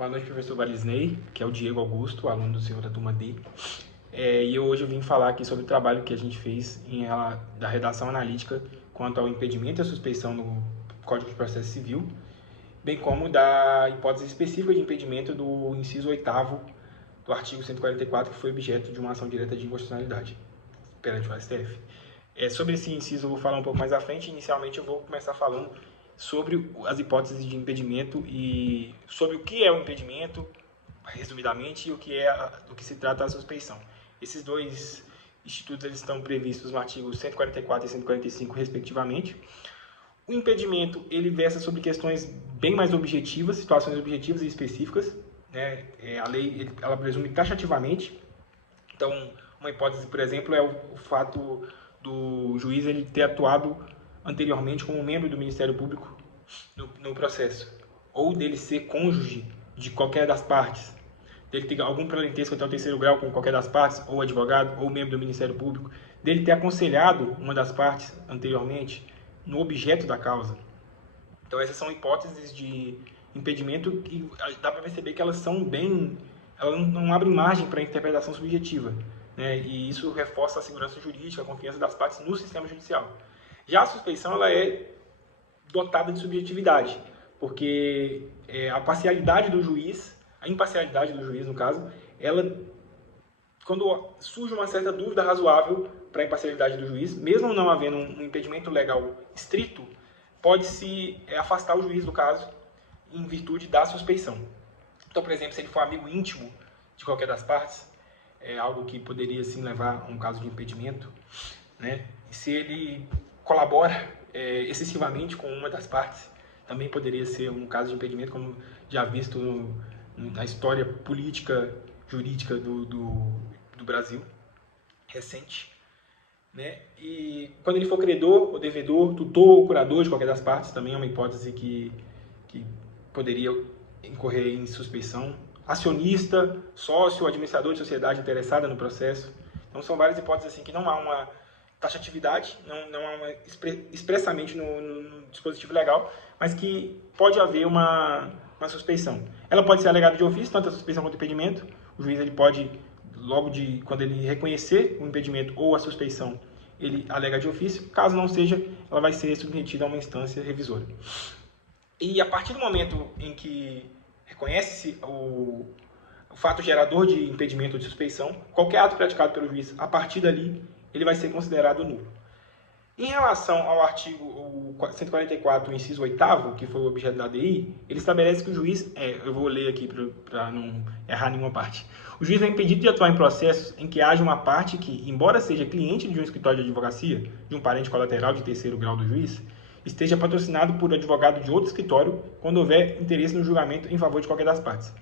Boa noite, professor Valisney, que é o Diego Augusto, aluno do senhor da turma D. E hoje eu vim falar aqui sobre o trabalho que a gente fez da redação analítica quanto ao impedimento e à suspeição no Código de Processo Civil, bem como da hipótese específica de impedimento do inciso 8º do artigo 144, que foi objeto de uma ação direta de inconstitucionalidade perante o STF. Sobre esse inciso eu vou falar um pouco mais à frente. Inicialmente eu vou começar falando sobre as hipóteses de impedimento e sobre o que é o impedimento, resumidamente, e do que se trata a suspeição. Esses dois institutos eles estão previstos no artigo 144 e 145, respectivamente. O impedimento ele versa sobre questões bem mais objetivas, situações objetivas e específicas. A lei ela presume taxativamente. Então, uma hipótese, por exemplo, é o fato do juiz ele ter atuado anteriormente como membro do Ministério Público no processo, ou dele ser cônjuge de qualquer das partes, dele ter algum parentesco até o 3º grau com qualquer das partes, ou advogado, ou membro do Ministério Público, dele ter aconselhado uma das partes anteriormente no objeto da causa. Então essas são hipóteses de impedimento que dá para perceber que elas não abrem margem para interpretação subjetiva, e isso reforça a segurança jurídica, a confiança das partes no sistema judicial. Já a suspeição ela é dotada de subjetividade, porque a parcialidade do juiz, a imparcialidade do juiz, no caso, quando surge uma certa dúvida razoável para a imparcialidade do juiz, mesmo não havendo um impedimento legal estrito, pode-se afastar o juiz do caso em virtude da suspeição. Então, por exemplo, se ele for amigo íntimo de qualquer das partes, é algo que poderia sim levar a um caso de impedimento, E se ele colabora excessivamente com uma das partes, também poderia ser um caso de impedimento, como já visto na história política jurídica do Brasil recente. E quando ele for credor ou devedor, tutor ou curador de qualquer das partes, também é uma hipótese que poderia incorrer em suspeição. Acionista, sócio, administrador de sociedade interessada no processo. Então são várias hipóteses assim que não há uma taxatividade, não há uma expressamente no dispositivo legal, mas que pode haver uma suspeição. Ela pode ser alegada de ofício, tanto a suspeição quanto o impedimento. O juiz ele pode, quando ele reconhecer o impedimento ou a suspeição, ele alega de ofício. Caso não seja, ela vai ser submetida a uma instância revisora. E a partir do momento em que reconhece-se o fato gerador de impedimento ou de suspeição, qualquer ato praticado pelo juiz, a partir dali, ele vai ser considerado nulo. Em relação ao artigo 144, inciso 8º, que foi o objeto da ADI, ele estabelece que o juiz, eu vou ler aqui para não errar nenhuma parte, o juiz é impedido de atuar em processos em que haja uma parte que, embora seja cliente de um escritório de advocacia, de um parente colateral de 3º grau do juiz, esteja patrocinado por advogado de outro escritório quando houver interesse no julgamento em favor de qualquer das partes.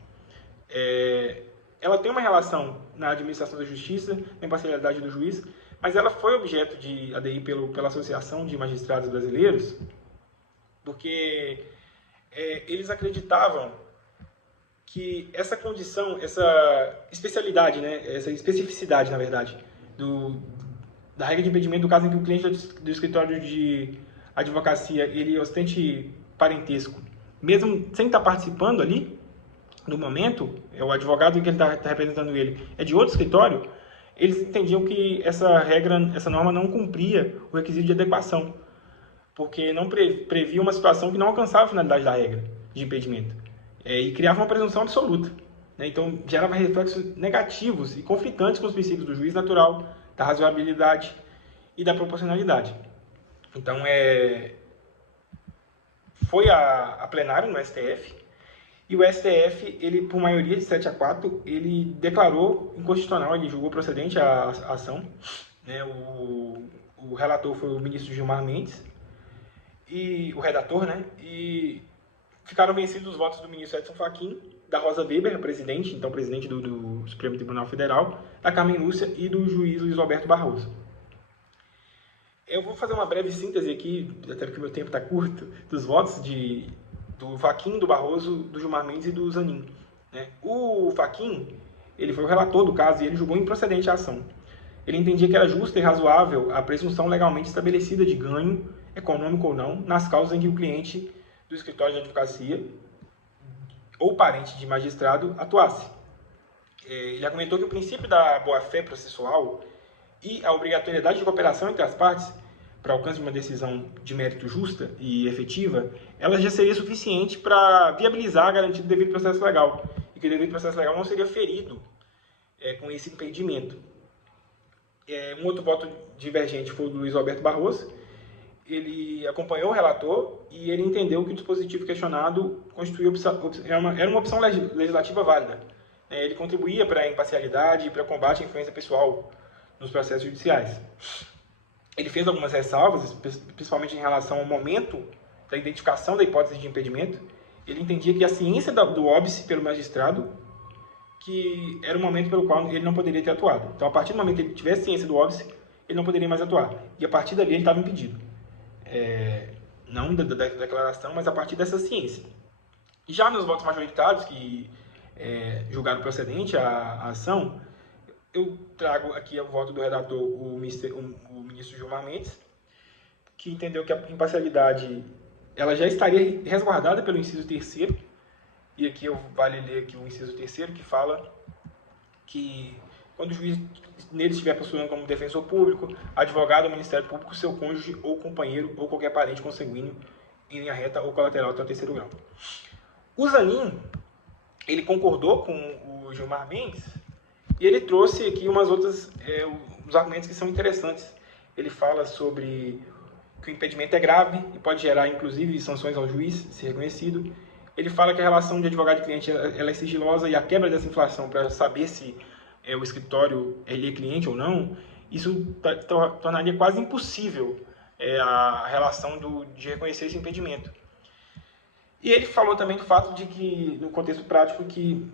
Ela tem uma relação na administração da justiça, na imparcialidade do juiz, mas ela foi objeto de ADI pela Associação de Magistrados Brasileiros, porque eles acreditavam que essa condição, essa especialidade, essa especificidade, na verdade, da regra de impedimento do caso em que o cliente do escritório de advocacia ele ostente parentesco, mesmo sem estar participando ali, no momento, o advogado que ele está representando ele é de outro escritório, eles entendiam que essa norma não cumpria o requisito de adequação, porque não previa uma situação que não alcançava a finalidade da regra de impedimento, e criava uma presunção absoluta. Então, gerava reflexos negativos e conflitantes com os princípios do juiz natural, da razoabilidade e da proporcionalidade. Então, foi a plenário no STF, e o STF, ele, por maioria de 7-4, ele declarou inconstitucional, ele julgou procedente a ação. O relator foi o ministro Gilmar Mendes, e o redator, e ficaram vencidos os votos do ministro Edson Fachin, da Rosa Weber, presidente do Supremo Tribunal Federal, da Carmen Lúcia e do juiz Luiz Alberto Barroso. Eu vou fazer uma breve síntese aqui, até porque meu tempo está curto, dos votos do Fachin, do Barroso, do Gilmar Mendes e do Zanin. O Fachin, ele foi o relator do caso e ele julgou improcedente a ação. Ele entendia que era justa e razoável a presunção legalmente estabelecida de ganho, econômico ou não, nas causas em que o cliente do escritório de advocacia ou parente de magistrado atuasse. Ele argumentou que o princípio da boa-fé processual e a obrigatoriedade de cooperação entre as partes para alcance de uma decisão de mérito justa e efetiva, ela já seria suficiente para viabilizar a garantia do devido processo legal, e que o devido processo legal não seria ferido com esse impedimento. Um outro voto divergente foi o do Luiz Alberto Barroso. Ele acompanhou o relator e ele entendeu que o dispositivo questionado era uma opção legislativa válida. Ele contribuía para a imparcialidade e para o combate à influência pessoal nos processos judiciais. Ele fez algumas ressalvas, principalmente em relação ao momento da identificação da hipótese de impedimento. Ele entendia que a ciência do óbice pelo magistrado que era o momento pelo qual ele não poderia ter atuado. Então, a partir do momento que ele tivesse ciência do óbice, ele não poderia mais atuar. E a partir dali ele estava impedido. Não da declaração, mas a partir dessa ciência. Já nos votos majoritários, que julgaram procedente a ação, eu trago aqui o voto do redator, o ministro Gilmar Mendes, que entendeu que a imparcialidade ela já estaria resguardada pelo inciso 3º, e aqui vale ler aqui o inciso 3º, que fala que quando o juiz nele estiver possuindo como defensor público, advogado ou Ministério Público, seu cônjuge ou companheiro ou qualquer parente consanguíneo em linha reta ou colateral até o 3º grau. O Zanin, ele concordou com o Gilmar Mendes e ele trouxe aqui uns argumentos que são interessantes. Ele fala sobre que o impedimento é grave e pode gerar, inclusive, sanções ao juiz, se reconhecido. Ele fala que a relação de advogado e cliente ela é sigilosa e a quebra dessa inflação para saber se o escritório ele é cliente ou não, isso tornaria quase impossível a relação de reconhecer esse impedimento. E ele falou também do fato de que, no contexto prático, que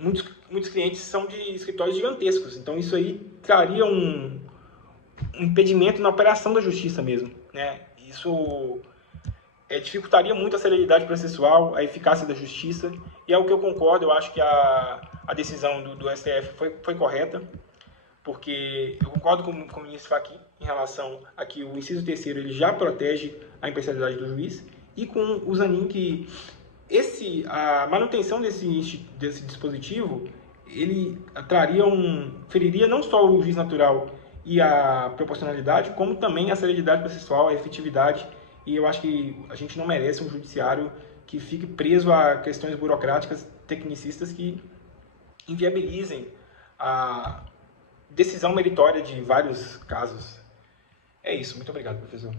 muitos clientes são de escritórios gigantescos, então isso aí traria um impedimento na operação da justiça mesmo, né? Isso dificultaria muito a celeridade processual, a eficácia da justiça, e é o que eu concordo. Eu acho que a decisão do STF foi correta, porque eu concordo com o ministro Fachin em relação a que o inciso 3º ele já protege a imparcialidade do juiz, e com o Zanin que a manutenção desse dispositivo ele feriria não só o juiz natural e a proporcionalidade, como também a celeridade processual, a efetividade. E eu acho que a gente não merece um judiciário que fique preso a questões burocráticas, tecnicistas, que inviabilizem a decisão meritória de vários casos. É isso. Muito obrigado, professor.